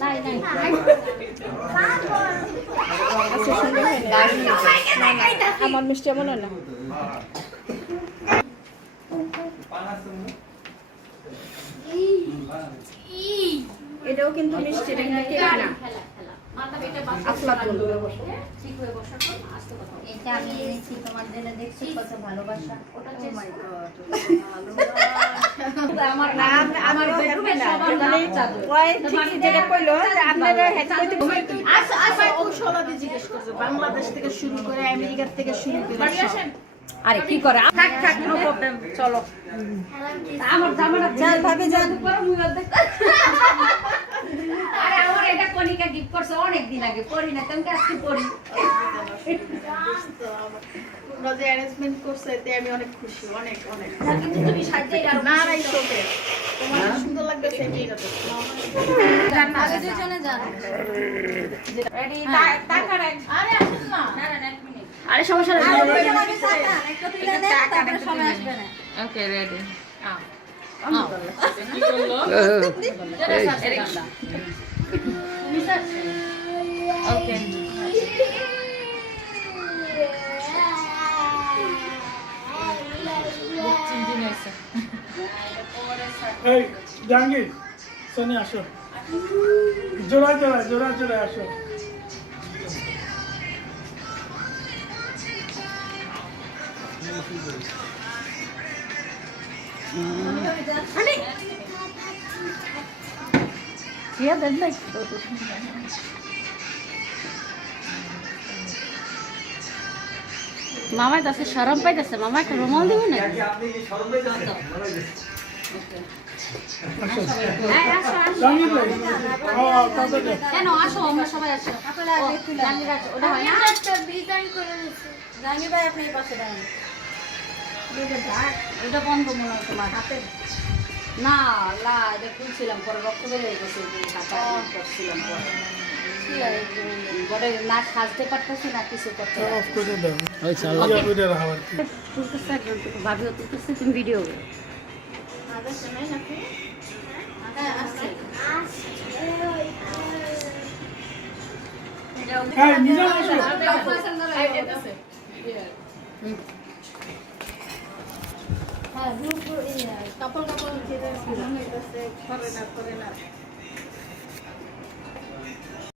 নাই নাই আচ্ছা সুন্দর হয় না। না, না, আমার মিষ্টি এমন হয় না। এটাও কিন্তু মিষ্টি, এটা কিন্তু কেক না। আফলাতুন। এটা আমি এনেছি তোমার জন্য, দেখছি কত ভালোবাসা। ওটা মাই গড, আমার আমার বেডরুমে না, মানে ওই ঠিক যেটা কইলো যে আপনারা হেঁটে হেঁটে আচ্ছা আচ্ছা কৌশলাদি জিজ্ঞেস করছে বাংলাদেশ থেকে শুরু করে আমেরিকা থেকে শুরু করে সব। আরে কি করে থাক থাক নো প্রবলেম চলো আমার জামাটা যান ভাবি যান। আরে আমার এটা কনিকা গিফট করছে অনেক দিন আগে, পড়ি না তুমি আজকে পড়ি। তোমরা যে অ্যারেঞ্জমেন্ট করছো এতে আমি অনেক খুশি, অনেক অনেক। কিন্তু তুমি সাজতে আর না না শোকে তোমার সুন্দর লাগবে সেটাই এটা তো আগে দুজনে যান রেডি টাকা রাখ। আরে আসুন না, না না এক মিনিট। আরে সমস্যা নেই একটা তুলে নেন তারপরে সময় আসবে না। ওকে রেডি কি করলো ওকে চিনচিন হয়েছে এই জাহাঙ্গীর সোনি আসো, জোড়া জোড়া জোড়া জোড়া আসো। মামার কাছে শরম পাইতেছে, মামা একটা রুমাল দিবি না? জাহাঙ্গীর ভাই কেন আসো, আমরা সবাই আসো। ওটা হয় না, জানি ভাই আপনি এই পাশে দাঁড়ান। এটা বন্ধ মনে হয় তোমার হাতে। না না এটা খুলছিলাম পরে রক্ত বেরিয়ে গেছে, ঢাকা করছিলাম পরে না সাজতে পারতেছি না কিছু করতে অফ করে দাও, ইয়া করে রাখো আর কি। তুলতেছে একজন, ভাবিও তুলতেছে, তুমি ভিডিও এই নিজাম আসো। কাপড় কাপড় যেটা করে না